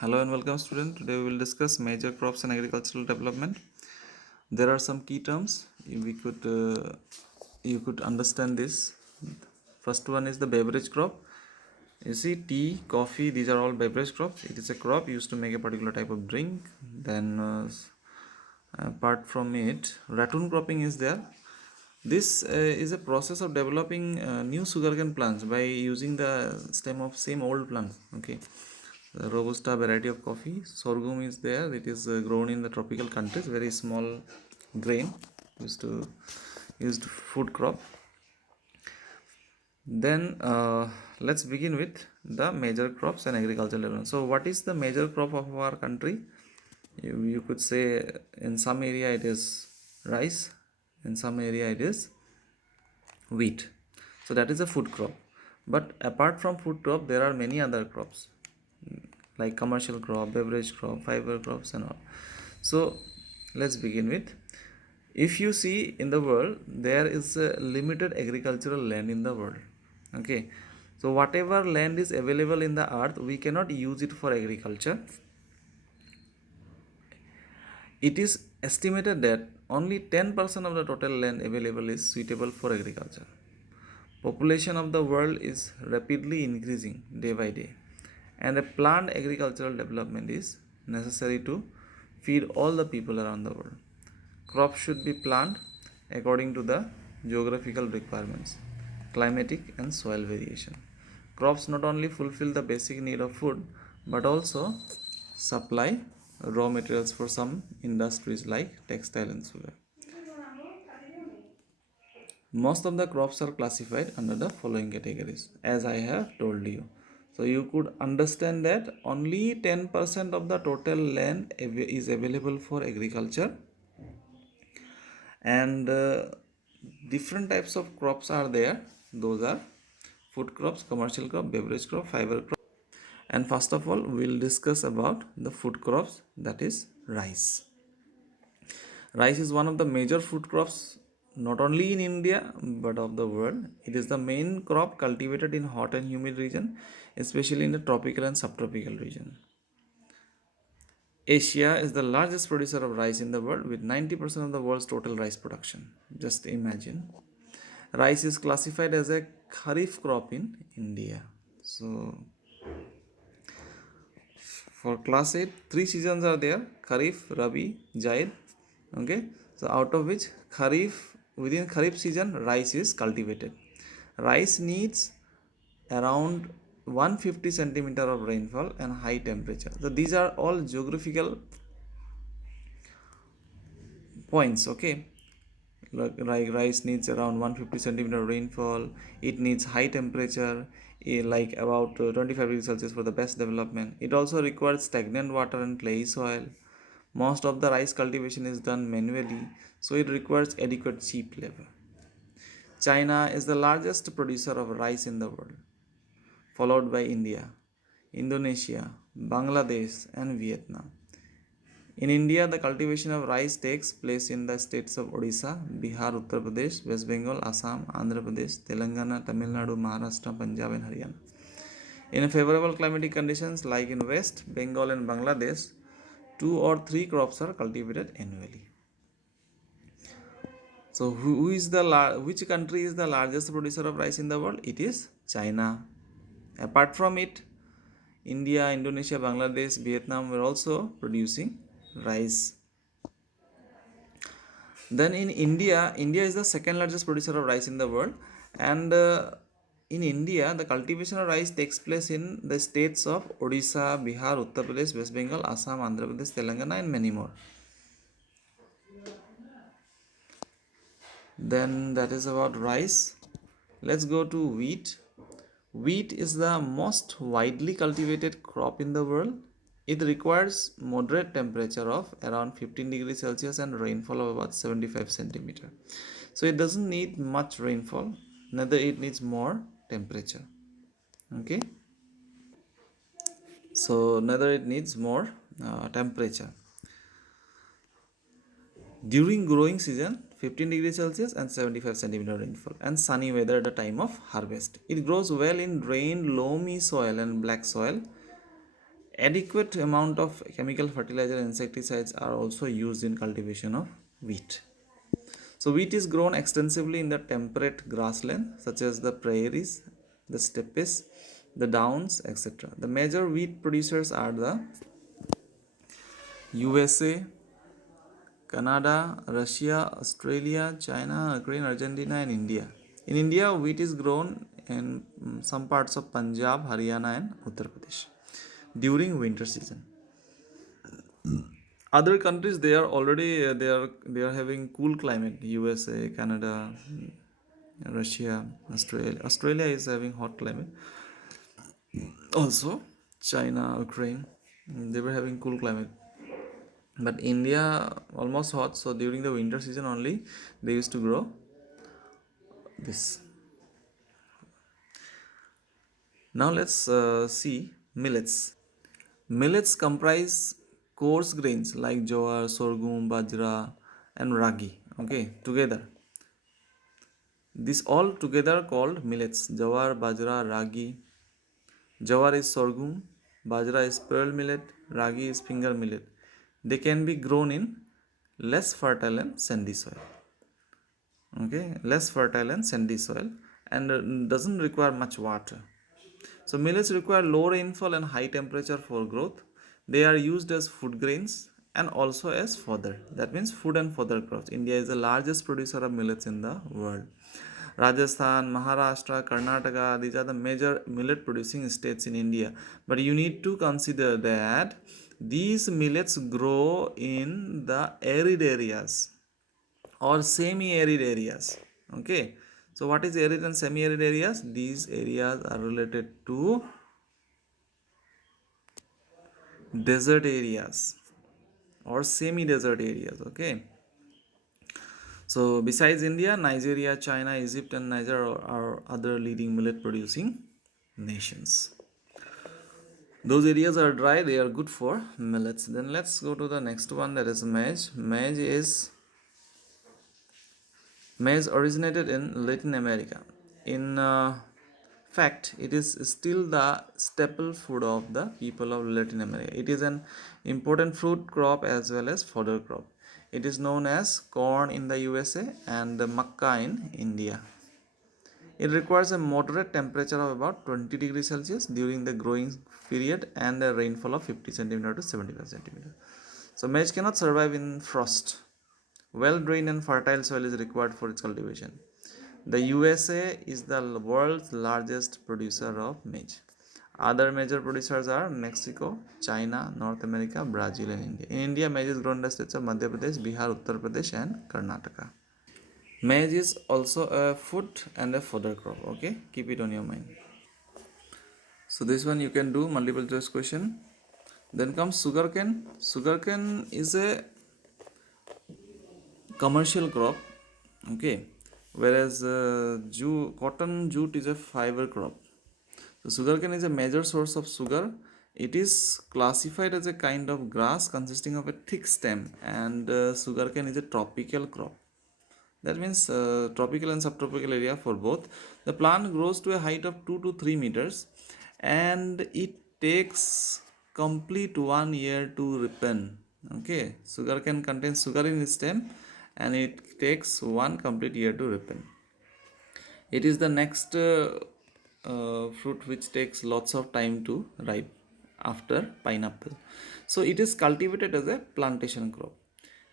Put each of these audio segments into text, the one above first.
Hello and welcome student. Today we will discuss major crops and agricultural development. There are some key terms we could you could understand this. First one is the beverage crop. You see tea, coffee, these are all beverage crops. It is a crop used to make a particular type of drink. Then apart from it, ratoon cropping is there. This is a process of developing new sugarcane plants by using the stem of same old plants. Okay, the robusta variety of coffee. Sorghum is there. It is grown in the tropical countries. Very small grain used food crop. Then let's begin with the major crops and agricultural development. So what is the major crop of our country? You could say in some area it is rice, in some area it is wheat. So that is a food crop. But apart from food crop, there are many other crops like commercial crop, beverage crop, fiber crops, and all. So let's begin with, if you see in the world, there is a limited agricultural land in the world. Okay, so whatever land is available in the earth, we cannot use it for agriculture. It is estimated that only 10% of the total land available is suitable for agriculture. Population of the world is rapidly increasing day by day, and a planned agricultural development is necessary to feed all the people around the world. Crops should be planted according to the geographical requirements, climatic and soil variation. Crops not only fulfill the basic need of food but also supply raw materials for some industries like textile and sugar. Most of the crops are classified under the following categories as I have told you. So you could understand that only 10% of the total land is available for agriculture, and different types of crops are there. Those are food crops, commercial crop, beverage crop, fiber crop. And first of all, we will discuss about the food crops, that is rice. Rice is one of the major food crops not only in India but of the world. It is the main crop cultivated in hot and humid region, especially in the tropical and subtropical region. Asia is the largest producer of rice in the world with 90% of the world's total rice production. Just imagine. Rice is classified as a kharif crop in India. So for class 8, three seasons are there: kharif, rabi, zaid. Okay, so out of which kharif, within kharif season rice is cultivated. Rice needs around 150 centimeter of rainfall and high temperature. So these are all geographical points. Okay, like rice needs around 150 centimeter rainfall, it needs high temperature, like about 25 degrees Celsius for the best development. It also requires stagnant water and clay soil. Most of the rice cultivation is done manually, so it requires adequate cheap labor. China is the largest producer of rice in the world, followed by India, Indonesia, Bangladesh, and Vietnam. In India, the cultivation of rice takes place in the states of Odisha, Bihar, Uttar Pradesh, West Bengal, Assam, Andhra Pradesh, Telangana, Tamil Nadu, Maharashtra, Punjab, and Haryana. In favorable climatic conditions like in West Bengal and Bangladesh, 2 or 3 crops are cultivated annually. So, which country is the largest producer of rice in the world? It is China. Apart from it, India, Indonesia, Bangladesh, Vietnam were also producing rice. Then in India, India is the second largest producer of rice in the world, and in India, the cultivation of rice takes place in the states of Odisha, Bihar, Uttar Pradesh, West Bengal, Assam, Andhra Pradesh, Telangana, and many more. Then that is about rice. Let's go to wheat. Wheat is the most widely cultivated crop in the world. It requires moderate temperature of around 15 degrees Celsius and rainfall of about 75 centimeter. So it doesn't need much rainfall, neither it needs more temperature. Okay, so neither it needs more temperature. During growing season, 15 degrees Celsius and 75 centimeter rainfall and sunny weather at the time of harvest. It grows well in drained loamy soil and black soil. Adequate amount of chemical fertilizer and insecticides are also used in cultivation of wheat. So wheat is grown extensively in the temperate grassland such as the prairies, the steppes, the downs, etc. The major wheat producers are the USA, Canada, Russia, Australia, China, Ukraine, Argentina, and India. In India, wheat is grown in some parts of Punjab, Haryana, and Uttar Pradesh during winter season. Other countries, they are already they are having cool climate. USA, Canada, Russia, Australia. Australia is having hot climate. Also, China, Ukraine, they were having cool climate. But India almost hot, so during the winter season only they used to grow this. Now let's see millets. Millets comprise coarse grains like jowar, sorghum, bajra, and ragi. Okay, together. This all together called millets. Jowar, bajra, ragi. Jowar is sorghum, bajra is pearl millet, ragi is finger millet. They can be grown in less fertile and sandy soil. Okay, less fertile and sandy soil, and doesn't require much water. So millets require low rainfall and high temperature for growth. They are used as food grains and also as fodder. That means food and fodder crops. India is the largest producer of millets in the world. Rajasthan, Maharashtra, Karnataka, these are the major millet producing states in India. But you need to consider that these millets grow in the arid areas or semi-arid areas. Okay, so what is arid and semi-arid areas? These areas are related to desert areas or semi-desert areas. Okay, so besides India, Nigeria, China, Egypt, and Niger are other leading millet producing nations. Those areas are dry, they are good for millets. Then let's go to the next one, that is maize. Maize originated in Latin America. In fact, it is still the staple food of the people of Latin America. It is an important fruit crop as well as fodder crop. It is known as corn in the USA and the makkah in India. It requires a moderate temperature of about 20 degrees Celsius during the growing period and a rainfall of 50 centimeter to 75 centimeter. So maize cannot survive in frost. Well drained and fertile soil is required for its cultivation. The USA is the world's largest producer of maize. Other major producers are Mexico, China, North America, Brazil, and India. In India, maize is grown in the states of Madhya Pradesh, Bihar, Uttar Pradesh, and Karnataka. Maize is also a food and a fodder crop. Okay, keep it on your mind. So this one you can do multiple choice question. Then comes sugarcane. Sugarcane is a commercial crop. Okay, whereas cotton jute is a fiber crop. So sugarcane is a major source of sugar. It is classified as a kind of grass consisting of a thick stem, and sugarcane is a tropical crop. That means tropical and subtropical area for both. The plant grows to a height of 2 to 3 meters, and it takes complete 1 year to ripen. Okay, sugarcane contains sugar in its stem, and it takes one complete year to ripen. It is the next fruit which takes lots of time to ripe after pineapple. So it is cultivated as a plantation crop.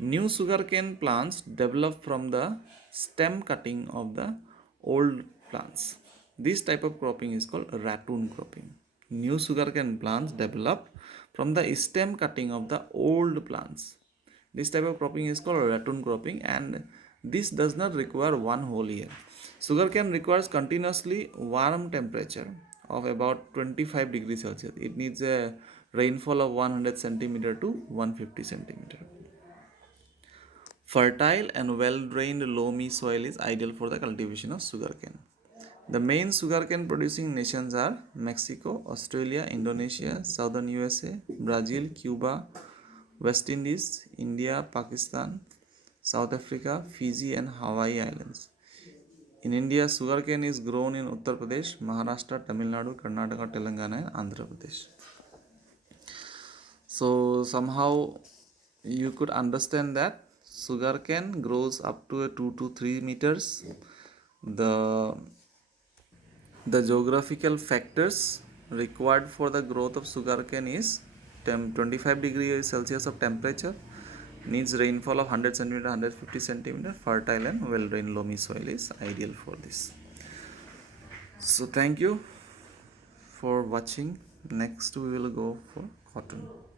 New sugarcane plants develop from the stem cutting of the old plants. This type of cropping is called ratoon cropping. New sugarcane plants develop from the stem cutting of the old plants. This type of cropping is called ratoon cropping, and this does not require one whole year. Sugarcane requires continuously warm temperature of about 25 degrees Celsius. It needs a rainfall of 100 centimeter to 150 centimeter. Fertile and well-drained loamy soil is ideal for the cultivation of sugarcane. The main sugarcane producing nations are Mexico, Australia, Indonesia, Southern USA, Brazil, Cuba, West Indies, India, Pakistan, South Africa, Fiji, and Hawaii Islands. In India, sugarcane is grown in Uttar Pradesh, Maharashtra, Tamil Nadu, Karnataka, Telangana, and Andhra Pradesh. So somehow you could understand that sugarcane grows up to a 2 to 3 meters. The the geographical factors required for the growth of sugarcane is 25 degrees Celsius of temperature, needs rainfall of 100 centimeter 150 centimeter, fertile and well drained loamy soil is ideal for this. So thank you for watching. Next we will go for cotton.